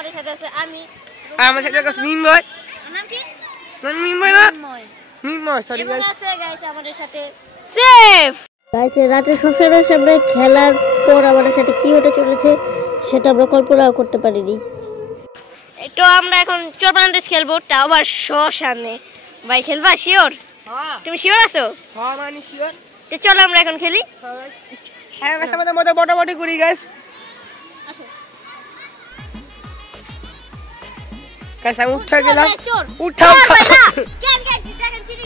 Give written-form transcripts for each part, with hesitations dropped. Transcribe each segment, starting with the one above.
আমাদের সাথে আছে আমি আমার সাথে আছে মিময় নাম কি মিময় না মিময় সরি গাইস আছে গাইস আমাদের সাথে সেফ গাইস রাতে সংসারের সামনে খেলার পর আমাদের সাথে কি হতে চলেছে সেটা আমরা কল্পনা করতে পারিনি তো আমরা এখন চোরবান্ডেস খেলবো তাও আবার শ্মশানে ভাই খেলবা শিওর হ্যাঁ তুমি শিওর আছো হ্যাঁ মানে শিওর তো চলো আমরা এখন খেলি হ্যাঁ গাইস আমাদের মধ্যে বটাবটি করি গাইস আসো গাইস আমি উঠে গেলাম উঠাও কেন গাইস দেখেন ছিলি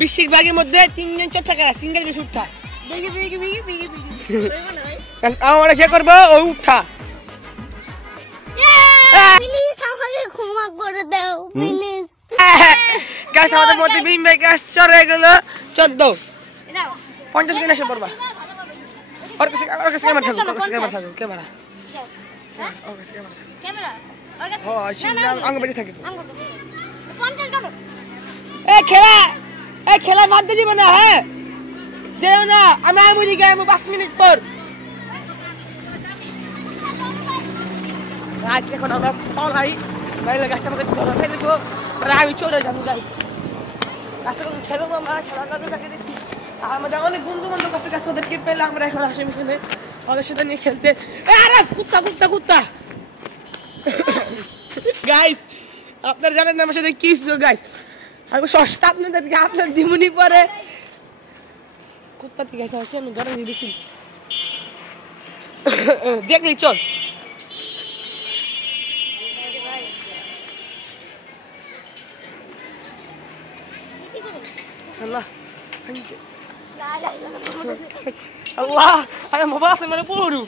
20 ভাগের মধ্যে তিনজন চোর থাকে সিঙ্গেল বেশ উঠা দেখি বিগি গাইস আমরা যে করব ও উঠা প্লিজ আমাকে ক্ষমা করে দাও প্লিজ গাইস আমাদের মধ্যে বিম ভাই গাইস চোর হয়ে গেল 14 নাও 50 কিনা এসে পড়বা और किसी कैमरा था कैमरा और किसी कैमरा और किसी हां शिमला अंग बजे থাকে তো 50 টাকা ए खेला मत दीजिए ना है जेओ ना আমি মুজি গেম 5 মিনিট পর आज এখন আমরা পড়াই বাইরে গাছটা মধ্যে ধরে ফেলে দেব আর আমি চলে যাব গাইস আজকে কোন খেলো আমরা খেলা না দেখে দেখি আমাদের অনেক বন্ধু বান্ধব কাছে কাছে ওদেরকে পেলে আমরা এখন আসে মিশনে ওদের সাথে নিয়ে খেলতে আরে কুত্তা গাইস আপনারা জানেন না আমার সাথে কি ছিল গাইস আমি সস্তা আপনাদেরকে আপনার দিমুনি পরে কুত্তা থেকে গেছে আমি ধরে দিয়ে দিছি দেখলি চল আল্লাহ Allah, ayam babas mana puru.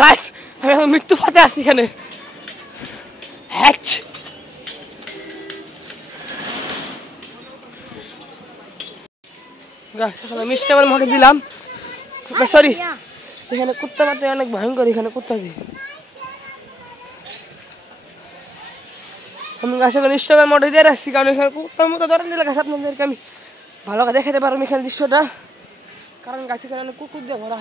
Guys, ayam mৃত্যু পাতে আছি এখানে। হ্যাচ। Guys, আমি মিষ্টি আবার মরে দিলাম। সরি এখানে কুত্তা মারতে অনেক ভয়ঙ্কর এখানে কুত্তা দিয়ে আমি গাছে নিশ্চয় মোটে দিয়ে রাখছি কারণ এখানে কুত্তার মতো ধরে নিলে গাছ আপনাদেরকে আমি ভালো করে দেখাতে পারবো এখানে দৃশ্যটা কারণ গাছে অনেক কুকুর দিয়ে ভরা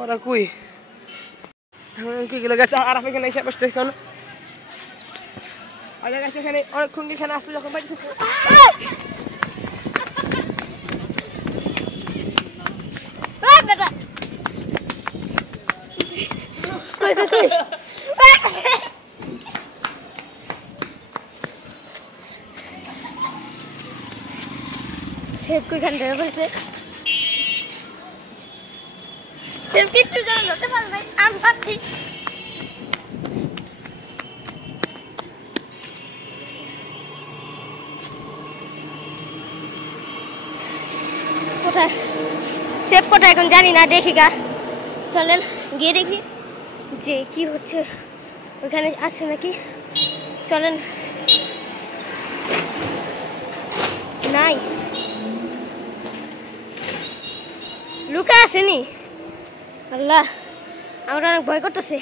ওরা কুই কি গেলে গাছে আর এখানে এসে বসতে শোনো আর গাছে এখানে অনেকক্ষণ এখানে আসছে যখন পাইছি सेब को এখান থেকে বলছে সেব কি একটু জল হতে পারে ভাই আমি পাচ্ছি কোথায় সেব কোথায় এখন জানি না দেখি গা চলেন গিয়ে দেখি যে কি হচ্ছে ওখানে আছে নাকি চলেন নাই লুকা আসেনি আল্লাহ আমরা অনেক ভয় করতেছে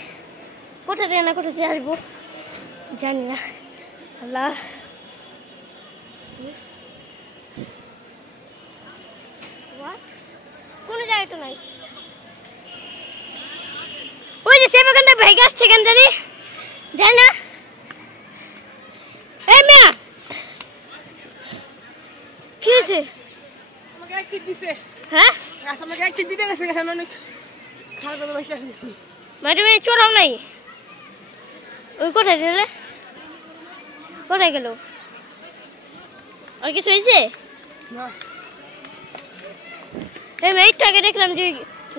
কোথায় যায় না কোথায় আসবো জানি না আল্লাহ কোন জায়গাটা নাই ওই যে সেবাগানটা ভেগে আসছে কেন জানি যাই না এই মিয়া কি হয়েছে আমাকে এক টিপ দিছে হ্যাঁ গাছ আমাকে এক টিপ দিতে গেছে এখানে অনেক খারাপ ভাবে বসে আছি মাটি মানে চোরাও নাই ওই কোথায় গেলে কোথায় গেল আর কিছু হয়েছে না এই একটু আগে দেখলাম যে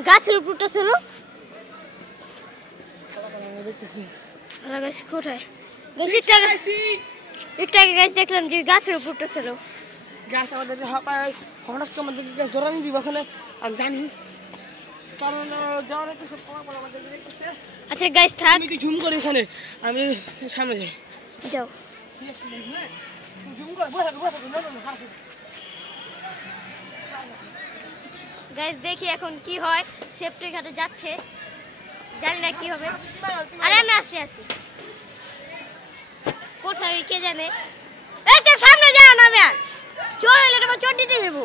গাছের উপরটা ছিল কোথায় একটু আগে গাছ দেখলাম যে গাছের উপরটা ছিল গাছ আমাদের হঠাৎ আমাদের গাছ জোড়া নিয়ে দিব ওখানে আমি জানি কারণ দেওয়ার একটা সব কমা পড়া আমাদের দেখতেছে আচ্ছা গাছ থাক আমি কি ঝুম করি এখানে আমি সামনে যাই যাও ঝুম করে বসে গাইস দেখি এখন কি হয় সেফটি ঘাটে যাচ্ছে জানি না কি হবে। আরে আমি আসছি কোথায় কে জানে। এই তো সামনে যাও না ম্যাম, চোর হইলে তোমার চোর দিতে হইব।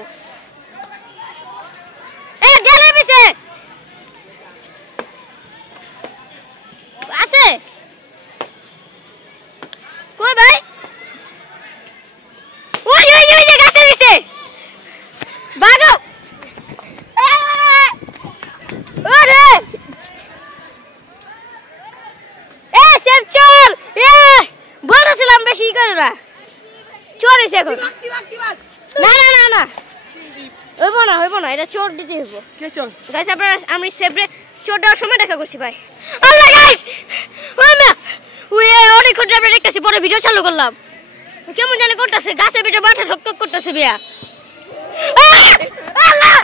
এই গেলে পিছে আছে কই ভাই? ওই ওই ওই যে গাছের পিছে ভাগো। ওরে এ সেফ চল। এ বলছিলাম বেশি করো না, চোর হইছে এখন। না না না না হইব না, এটা চোর দিতে হইব। কে চোর? গাইস আপনারা আমি সেফরে চোর দেওয়ার সময় দেখা করছি ভাই। আল্লাহ গাইস ওই না ওই অনেক ঘন্টা আমরা দেখতেছি, পরে ভিডিও চালু করলাম। কেমন জানি করতেছে, গাছে পিঠে মাথা ঠক ঠক করতেছে বিয়া। আল্লাহ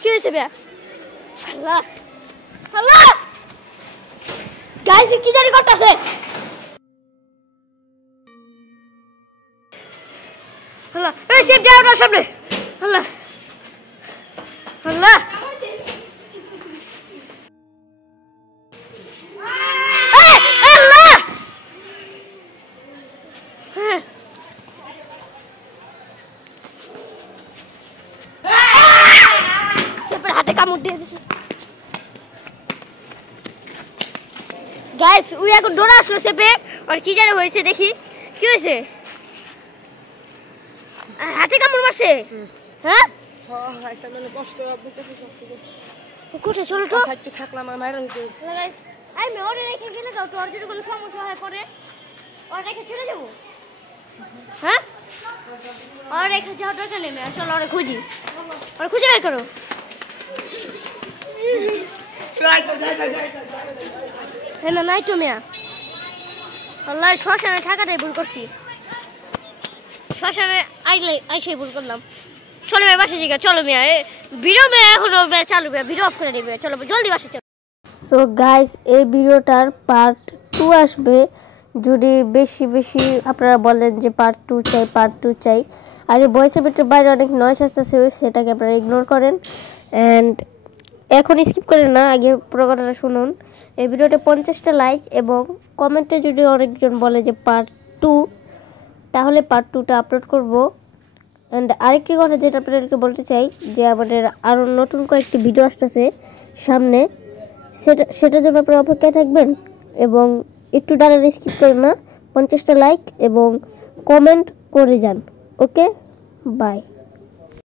কি হয়েছে বিয়া? আল্লাহ আল্লাহ গাইস কি জানি করতেছে। আল্লাহ এই সেফ যাও না সামনে। আল্লাহ আল্লাহ আল্লাহ সেফের হাতে কামড় দিয়ে দিয়েছে। গাইস ওই এখন দৌড়া আসলো সেফে, আর কি জানি হয়েছে দেখি কি হয়েছে। হাতে কামড় মারছে। হ্যাঁ গাইস আমি কষ্ট কোথায় চলো তো সাইডে থাকলাম আর মাইরা দিতে। গাইস আমি ওরে রেখে গেলে গাও, তোর যদি কোনো সমস্যা হয় পরে ওরে রেখে চলে যাবো। হ্যাঁ ওরে রেখে যাও দরকার নেই, চলো ওরে খুঁজি, ওরে খুঁজে বের করো। হ্যাঁ না নাই তো মিয়া, আল্লাহ শ্মশানে থাকাটাই ভুল করছি, শ্মশানে আইসে ভুল করলাম। চলো মেয়ে বাসে জিগা, চলো মিয়া ভিডিও মেয়ে এখনো চালু ভিডিও অফ করে দিবে, চলো জলদি বাসে চলো। সো গাইস এই ভিডিওটার পার্ট 2 আসবে, যদি বেশি বেশি আপনারা বলেন যে পার্ট 2 চাই। আর এই ভয়েসের ভিতরে বাইরে অনেক নয়েজ আসতেছে, সেটাকে আপনারা ইগনোর করেন অ্যান্ড এখন স্কিপ করেন না, আগে পুরো কথাটা শুনুন। এই ভিডিওতে 50টা লাইক এবং কমেন্টে যদি অনেকজন বলে যে পার্ট 2, তাহলে পার্ট 2টা আপলোড করব। অ্যান্ড আরেকটি কথা যেটা আপনাদেরকে বলতে চাই, যে আমাদের আরও নতুন কয়েকটি ভিডিও আসতেছে সামনে, সেটার জন্য আপনারা অপেক্ষায় থাকবেন এবং একটু ডাটা স্কিপ করেন না, 50টা লাইক এবং কমেন্ট করে যান। Okay bye.